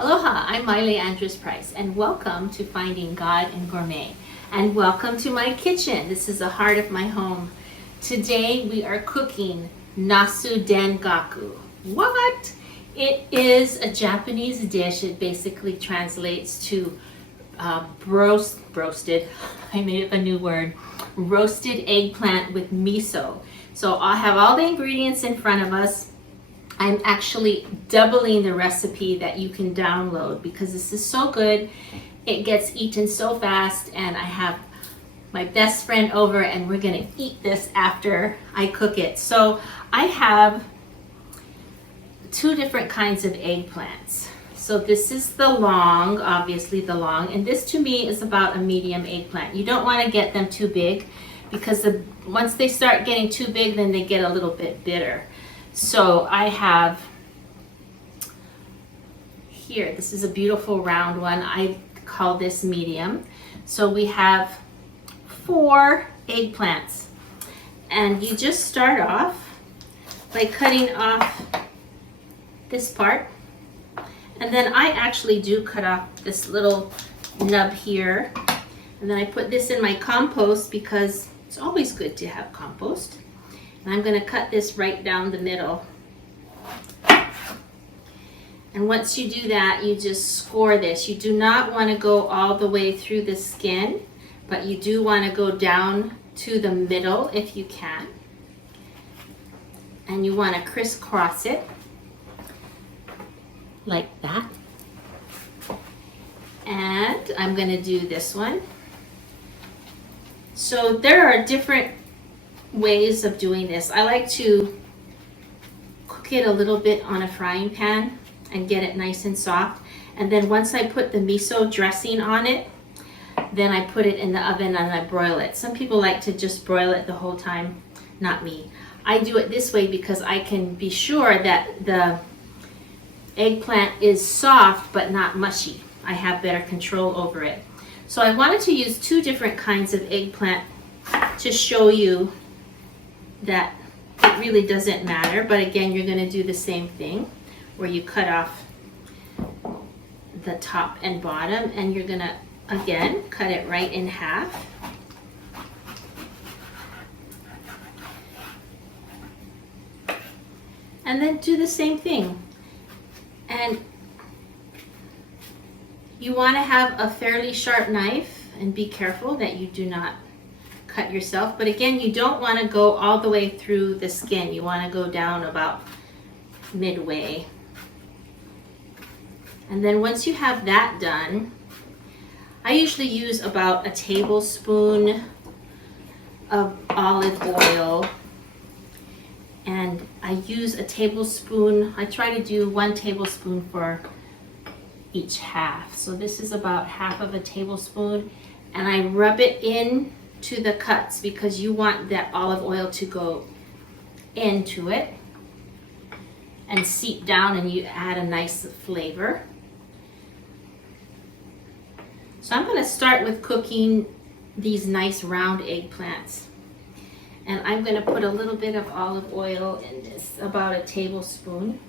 Aloha, I'm Miley Andrus-Price, and welcome to Finding God in Gourmet. And welcome to my kitchen. This is the heart of my home. Today we are cooking Nasu Dengaku. What? It is a Japanese dish. It basically translates to roasted, I made up a new word, roasted eggplant with miso. So I have all the ingredients in front of us. I'm actually doubling the recipe that you can download because this is so good. It gets eaten so fast, and I have my best friend over and we're gonna eat this after I cook it. So I have two different kinds of eggplants. So this is the long, obviously the long, and this to me is about a medium eggplant. You don't wanna get them too big because once they start getting too big, then they get a little bit bitter. So I have here, this is a beautiful round one. I call this medium. So we have 4 eggplants. And you just start off by cutting off this part. And then I actually do cut off this little nub here. And then I put this in my compost because it's always good to have compost. And I'm going to cut this right down the middle. And once you do that, you just score this. You do not want to go all the way through the skin, but you do want to go down to the middle if you can. And you want to crisscross it like that. And I'm going to do this one. So there are different ways of doing this. I like to cook it a little bit on a frying pan and get it nice and soft. And then once I put the miso dressing on it, then I put it in the oven and I broil it. Some people like to just broil it the whole time. Not me. I do it this way because I can be sure that the eggplant is soft but not mushy. I have better control over it. So I wanted to use 2 different kinds of eggplant to show you that it really doesn't matter. But again, you're going to do the same thing where you cut off the top and bottom, and you're going to again cut it right in half. And then do the same thing. And you want to have a fairly sharp knife and be careful that you do not cut yourself. But again, you don't want to go all the way through the skin. You want to go down about midway. And then once you have that done, I usually use about a tablespoon of olive oil. And I use a tablespoon, I try to do 1 tablespoon for each half. So this is about half of a tablespoon. And I rub it in to the cuts because you want that olive oil to go into it and seep down, and you add a nice flavor. So I'm going to start with cooking these nice round eggplants. And I'm going to put a little bit of olive oil in this, about a tablespoon.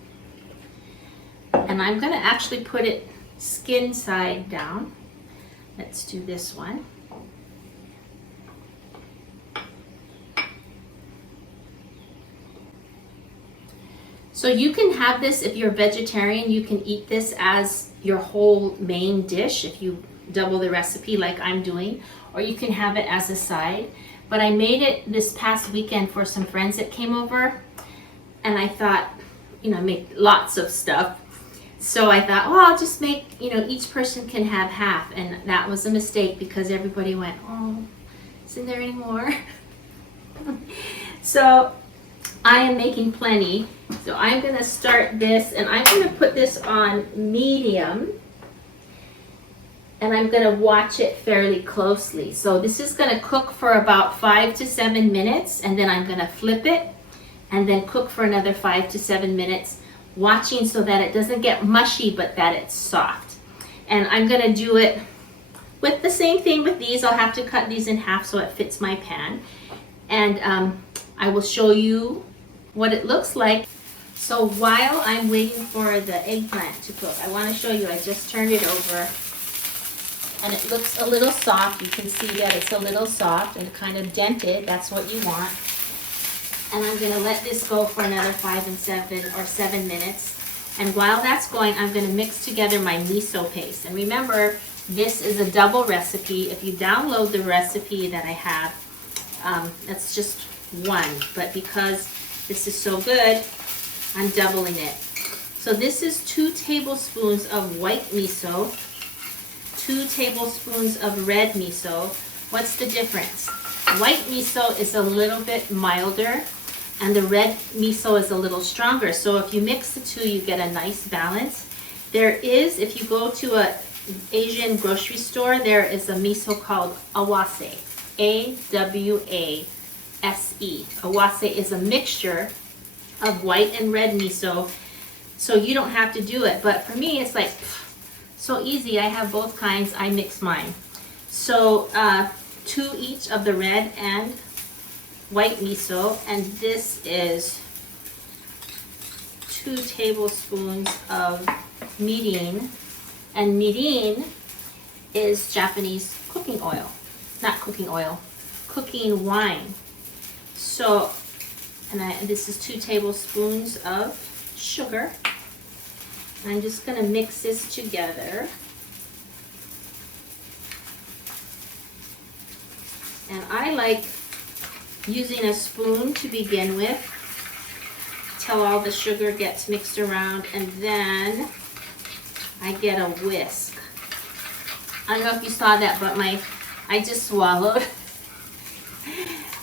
And I'm going to actually put it skin side down. Let's do this one. So you can have this, if you're vegetarian, you can eat this as your whole main dish if you double the recipe like I'm doing, or you can have it as a side. But I made it this past weekend for some friends that came over, and I thought, make lots of stuff. So I thought, well, I'll just make, each person can have half. And that was a mistake because everybody went, oh, isn't there any more? So I am making plenty. So I'm going to start this, and I'm going to put this on medium. And I'm going to watch it fairly closely. So this is going to cook for about 5 to 7 minutes, and then I'm going to flip it and then cook for another 5 to 7 minutes, watching so that it doesn't get mushy but that it's soft. And I'm going to do it with the same thing with these. I'll have to cut these in half so it fits my pan. And I will show you what it looks like. So while I'm waiting for the eggplant to cook, I want to show you, I just turned it over and it looks a little soft. You can see that it's a little soft and kind of dented. That's what you want. And I'm going to let this go for another 7 minutes. And while that's going, I'm going to mix together my miso paste. And remember, this is a double recipe. If you download the recipe that I have, that's just one. But because this is so good, I'm doubling it. So this is 2 tablespoons of white miso, 2 tablespoons of red miso. What's the difference? White miso is a little bit milder and the red miso is a little stronger. So if you mix the two, you get a nice balance. There is, if you go to a Asian grocery store, there is a miso called awase, A-W-A-S-E. Awase is a mixture of white and red miso, so you don't have to do it. But for me, it's like so easy. I have both kinds. I mix mine. So 2 each of the red and white miso, and this is 2 tablespoons of mirin, and mirin is Japanese cooking oil, not cooking oil, cooking wine. So, and this is 2 tablespoons of sugar. I'm just going to mix this together. And I like using a spoon to begin with till all the sugar gets mixed around, and then I get a whisk. I don't know if you saw that, but I just swallowed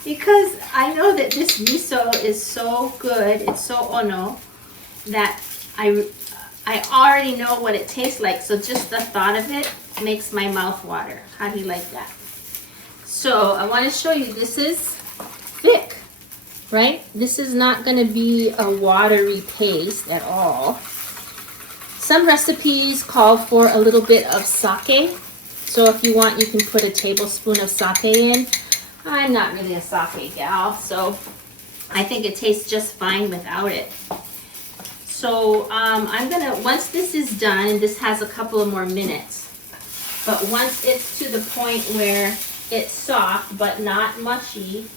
because I know that this miso is so good, it's so ono, that I already know what it tastes like, so just the thought of it makes my mouth water. How do you like that? So I want to show you, this is thick, right? This is not going to be a watery paste at all. Some recipes call for a little bit of sake. So if you want, you can put a tablespoon of sake in. I'm not really a sake gal, so I think it tastes just fine without it. So I'm going to, once this is done, and this has a couple of more minutes, but once it's to the point where it's soft but not mushy,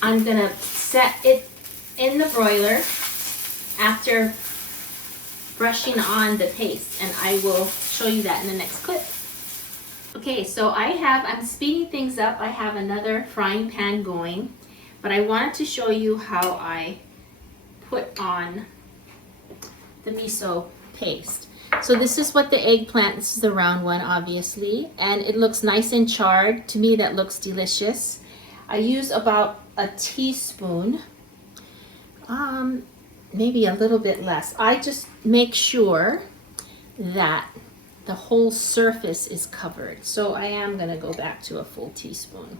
I'm going to set it in the broiler after brushing on the paste, and I will show you that in the next clip. Okay, so I'm speeding things up. I have another frying pan going, but I wanted to show you how I put on the miso paste. So this is what the eggplant, this is the round one obviously, and it looks nice and charred. To me that looks delicious. I use about a teaspoon, maybe a little bit less. I just make sure that the whole surface is covered. So I am gonna go back to a full teaspoon.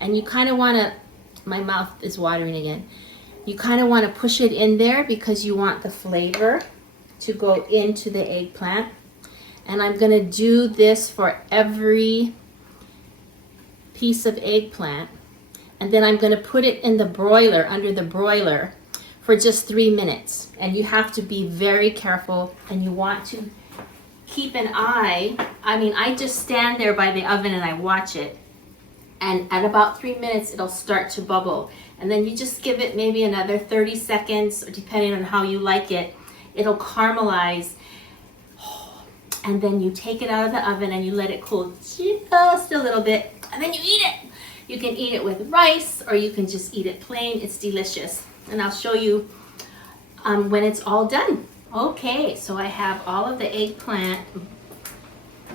And you kind of wanna, my mouth is watering again. You kind of wanna push it in there because you want the flavor to go into the eggplant. And I'm gonna do this for every piece of eggplant. And then I'm gonna put it in the broiler, under the broiler, for just 3 minutes. And you have to be very careful, and you want to keep an eye. I mean, I just stand there by the oven and I watch it. And at about 3 minutes, it'll start to bubble. And then you just give it maybe another 30 seconds, or depending on how you like it. It'll caramelize. And then you take it out of the oven and you let it cool just a little bit. And then you eat it. You can eat it with rice, or you can just eat it plain. It's delicious. And I'll show you when it's all done. Okay, so I have all of the eggplant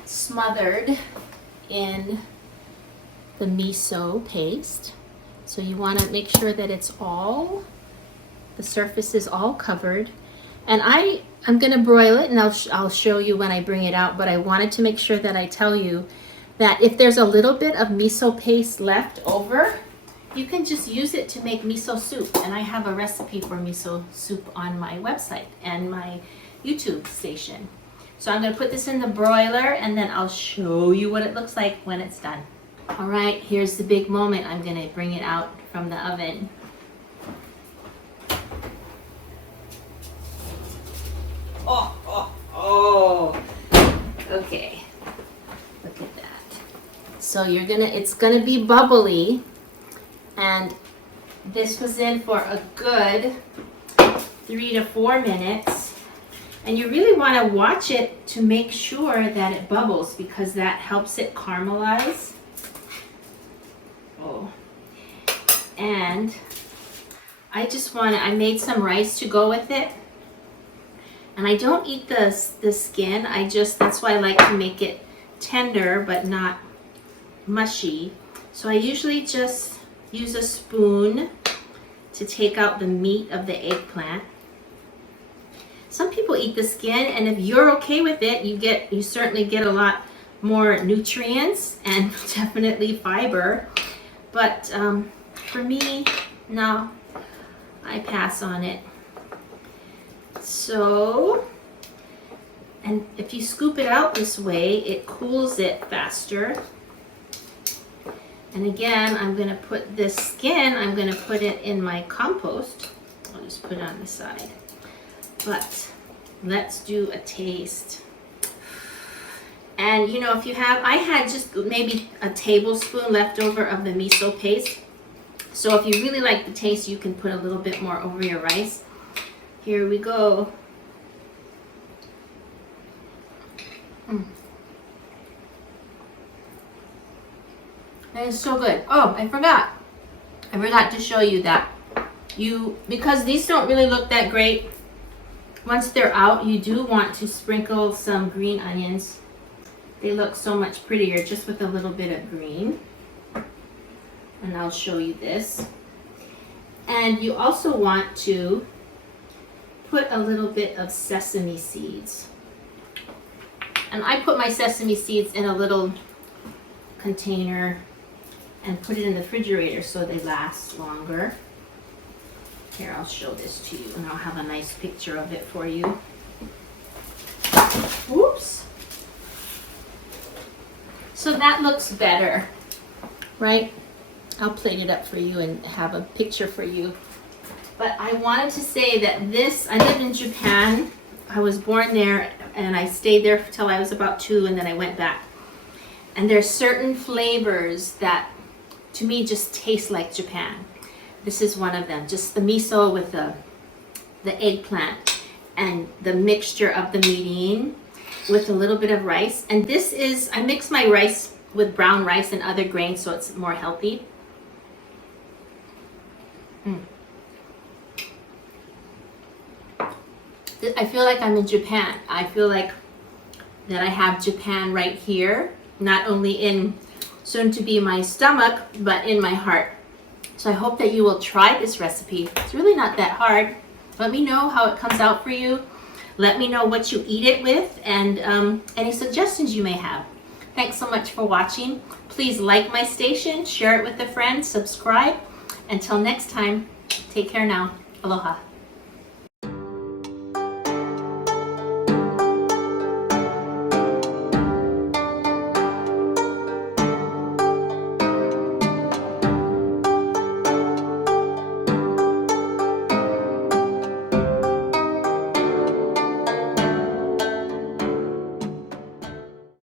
smothered in the miso paste. So you want to make sure that it's all, the surface is all covered. And I'm going to broil it, and I'll show you when I bring it out, but I wanted to make sure that I tell you that if there's a little bit of miso paste left over, you can just use it to make miso soup. And I have a recipe for miso soup on my website and my YouTube station. So I'm going to put this in the broiler, and then I'll show you what it looks like when it's done. All right, here's the big moment. I'm going to bring it out from the oven. oh. Okay, look at that. So it's gonna be bubbly, and this was in for a good 3 to 4 minutes. And you really want to watch it to make sure that it bubbles, because that helps it caramelize. Oh. And I made some rice to go with it. And I don't eat the skin. That's why I like to make it tender but not mushy. So I usually just use a spoon to take out the meat of the eggplant. Some people eat the skin, and if you're okay with it, you certainly get a lot more nutrients and definitely fiber. But for me, no, I pass on it. So, and if you scoop it out this way, it cools it faster. And again, I'm going to put this skin, I'm going to put it in my compost. I'll just put it on the side. But let's do a taste. And if you have, I had just maybe a tablespoon left over of the miso paste. So if you really like the taste, you can put a little bit more over your rice. Here we go. That is so good. Oh, I forgot to show you that. Because these don't really look that great, once they're out, you do want to sprinkle some green onions. They look so much prettier just with a little bit of green. And I'll show you this. And you also want to put a little bit of sesame seeds. And I put my sesame seeds in a little container and put it in the refrigerator so they last longer. Here, I'll show this to you, and I'll have a nice picture of it for you. Whoops. So that looks better, right? I'll plate it up for you and have a picture for you. But I wanted to say that I lived in Japan. I was born there, and I stayed there till I was about 2, and then I went back. And there's certain flavors that, to me, just taste like Japan. This is one of them. Just the miso with the eggplant and the mixture of the mirin with a little bit of rice. And this is, I mix my rice with brown rice and other grains so it's more healthy. I feel like I'm in Japan. I feel like that I have Japan right here, not only in soon to be my stomach, but in my heart. So I hope that you will try this recipe. It's really not that hard. Let me know how it comes out for you. Let me know what you eat it with, and any suggestions you may have. Thanks so much for watching. Please like my station, share it with a friend, subscribe. Until next time, take care now. Aloha.